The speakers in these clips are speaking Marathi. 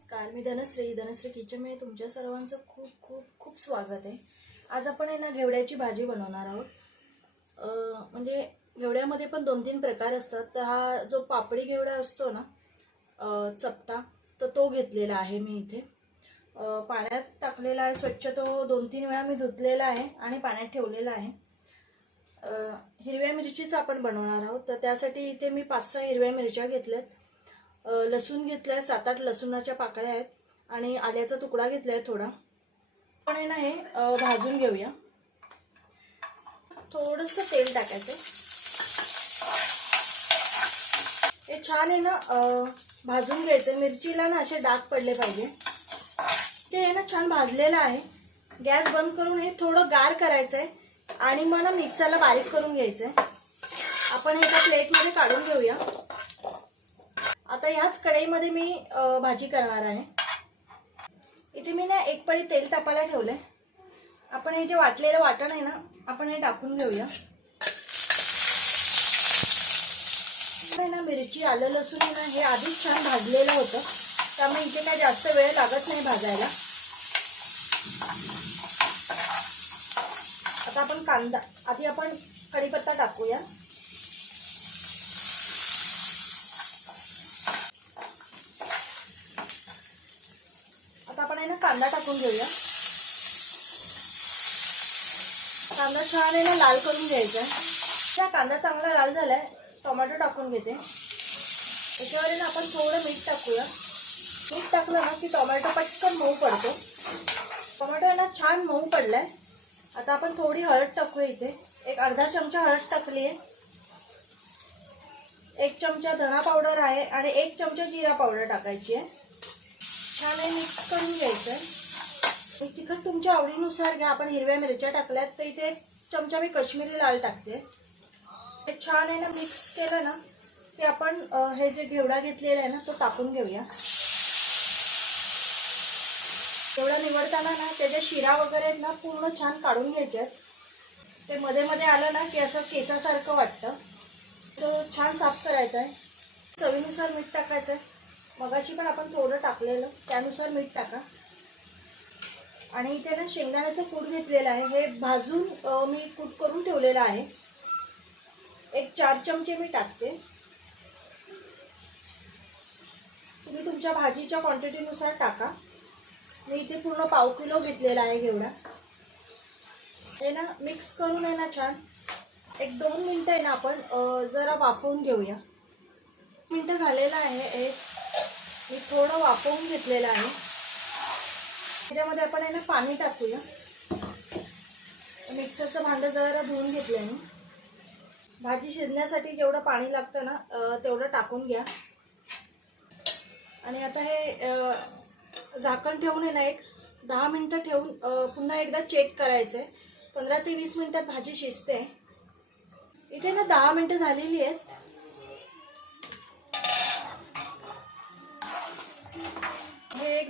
नमस्कार मी धनश्री धनश्री किचनमध्ये तुमच्या सर्वांचं खूप खूप खूप स्वागत आहे. आज आपण आहे ना घेवड्याची भाजी बनवणार आहोत. म्हणजे घेवड्यामध्ये पण दोन तीन प्रकार असतात. तर हा जो पापडी घेवडा असतो ना चपटा तर तो घेतलेला आहे मी इथे. पाण्यात टाकलेला आहे स्वच्छ तो दोन तीन वेळा मी धुतलेला आहे आणि पाण्यात ठेवलेला आहे. हिरव्या मिरचीच आपण बनवणार आहोत. तर त्यासाठी इथे मी पाच सहा हिरव्या मिरच्या घेतल्यात. लसूण लसूण घेतलाय सात आठ लसूणाच्या पाकळ्या आहेत आणि आल्याचा तुकडा घेतलाय थोडा. पण आहे ना हे भाजून घेऊया. थोडस तेल टाकायचं. हे छान आहे ना भाजून घ्यायचं. मिरचीला ना असे डाग पडले पाहिजे. ते आहे ना छान भाजलेलं आहे. गॅस बंद करून हे थोडं गार करायचं आहे आणि मग ना मिक्सरला बारीक करून घ्यायचं आहे आपण हे एका प्लेटमध्ये काढून घेऊया. आता ह्याच कढईमध्ये मी भाजी करणार आहे. इथे मी ना एक पळी तेल तापायला ठेवलंय. आपण हे जे वाटलेलं वाटण आहे ना आपण हे टाकून घेऊया. ना मिरची आलं लसूण आहे ना हे आधीच छान भाजलेलं होतं. त्यामुळे इथे काय जास्त वेळ लागत नाही भाजायला. आता आपण कांदा आधी आपण कढीपत्ता टाकूया आता आपण आहे ना कांदा टाकून घेऊया. कांदा छान आहे ना लाल करून घ्यायचा. हा कांदा चांगला लाल झालाय टोमॅटो टाकून घेते. त्याच्यावर ना आपण थोडं मीठ टाकूया. मीठ टाकलं ना की टोमॅटो पटकन मऊ पडतो. टोमॅटो ना छान मऊ पडलाय. आता आपण थोडी हळद टाकूया इथे. एक अर्धा चमचा हळद टाकली आहे. एक चमचा धणा पावडर आहे आणि एक चमचा जिरा पावडर टाकायची आहे. छान आहे मिक्स करून घ्यायचं. आहे तिखट तुमच्या आवडीनुसार घ्या. आपण हिरव्या मिरच्या टाकल्यात तर इथे चमचा मी कश्मीरी लाल टाकते. हे छान आहे ना मिक्स केलं ना ते आपण हे जे घेवडा घेतलेला आहे ना तो टाकून घेऊया. घेवडा निवडताना ना त्याच्या शिरा वगैरे आहेत ना पूर्ण छान काढून घ्यायच्यात ते मध्ये मध्ये आलं ना की असं केसासारखं वाटतं. तो छान साफ करायचा आहे. चवीनुसार मीठ टाकायचं आहे. मगाशी पण आपण थोडं टाकलेलं त्यानुसार मीठ टाका. आणि इथे ना शेंगदाण्याचं कूट घेतलेलं आहे. हे भाजून मी कूट करून ठेवलेलं आहे. एक चार चमचे मी टाकते. तुम्ही तुमच्या भाजीच्या क्वांटिटीनुसार टाका. मी इथे पूर्ण पाव किलो घेतलेला आहे घेवडा. हे ना मिक्स करून आहे ना छान. एक दोन मिनटं आहे ना आपण जरा वाफवून घेऊया. मिनटं झालेलं आहे एक मी थोडं वाफवून घेतलेलं आहे. त्याच्यामध्ये आपण आहे ना पाणी टाकूया. मिक्सरचं भांडं जरा धुवून घेतलं आहे मी. भाजी शिजण्यासाठी जेवढं पाणी लागतं ना तेवढं टाकून घ्या. आणि आता हे झाकण ठेवून आहे ना एक दहा मिनटं ठेवून पुन्हा एकदा चेक करायचं आहे पंधरा ते वीस मिनटात भाजी शिजते. इथे ना दहा मिनटं झालेली आहेत.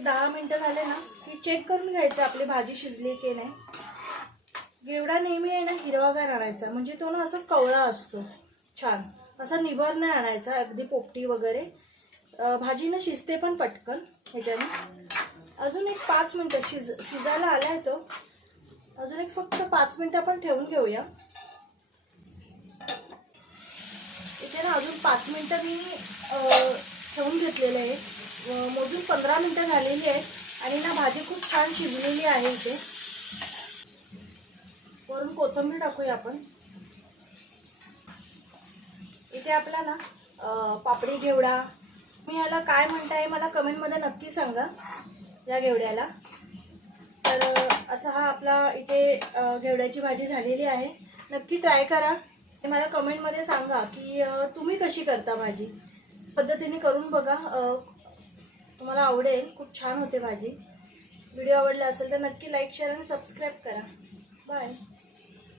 एक दहा मिनटं झाले ना की चेक करून घ्यायचं आपली भाजी शिजली की नाही. गेवडा नेहमी आहे ना हिरवागार आणायचा. म्हणजे तो ना असं कवळा असतो. छान. असा निबर नाही आणायचा अगदी पोपटी वगैरे. भाजी ना शिजते पण पटकन ह्याच्याने. अजून एक पाच मिनटं शिज शिजायला आला आहे तो. अजून एक फक्त पाच मिनटं आपण ठेवून घेऊया. इथे ना अजून पाच मिनटं मी ठेवून घेतलेले आहे मोजून पंधरा मिनटं झालेली आहेत आणि ना भाजी खूप छान शिजलेली आहे इथे. वरून कोथिंबीर टाकूया आपण. इथे आपला ना पापडी घेवडा. मी याला काय म्हणताय मला कमेंटमध्ये नक्की सांगा या घेवड्याला. तर असा हा आपला इथे घेवड्याची भाजी झालेली आहे. नक्की ट्राय करा. ते मला कमेंटमध्ये सांगा की तुम्ही कशी करता भाजी? पद्धतीने करून बघा. तुम्हाला आवडेल खूप छान होते भाजी. व्हिडिओ आवडला असेल तर नक्की लाईक शेअर आणि सबस्क्राईब करा. बाय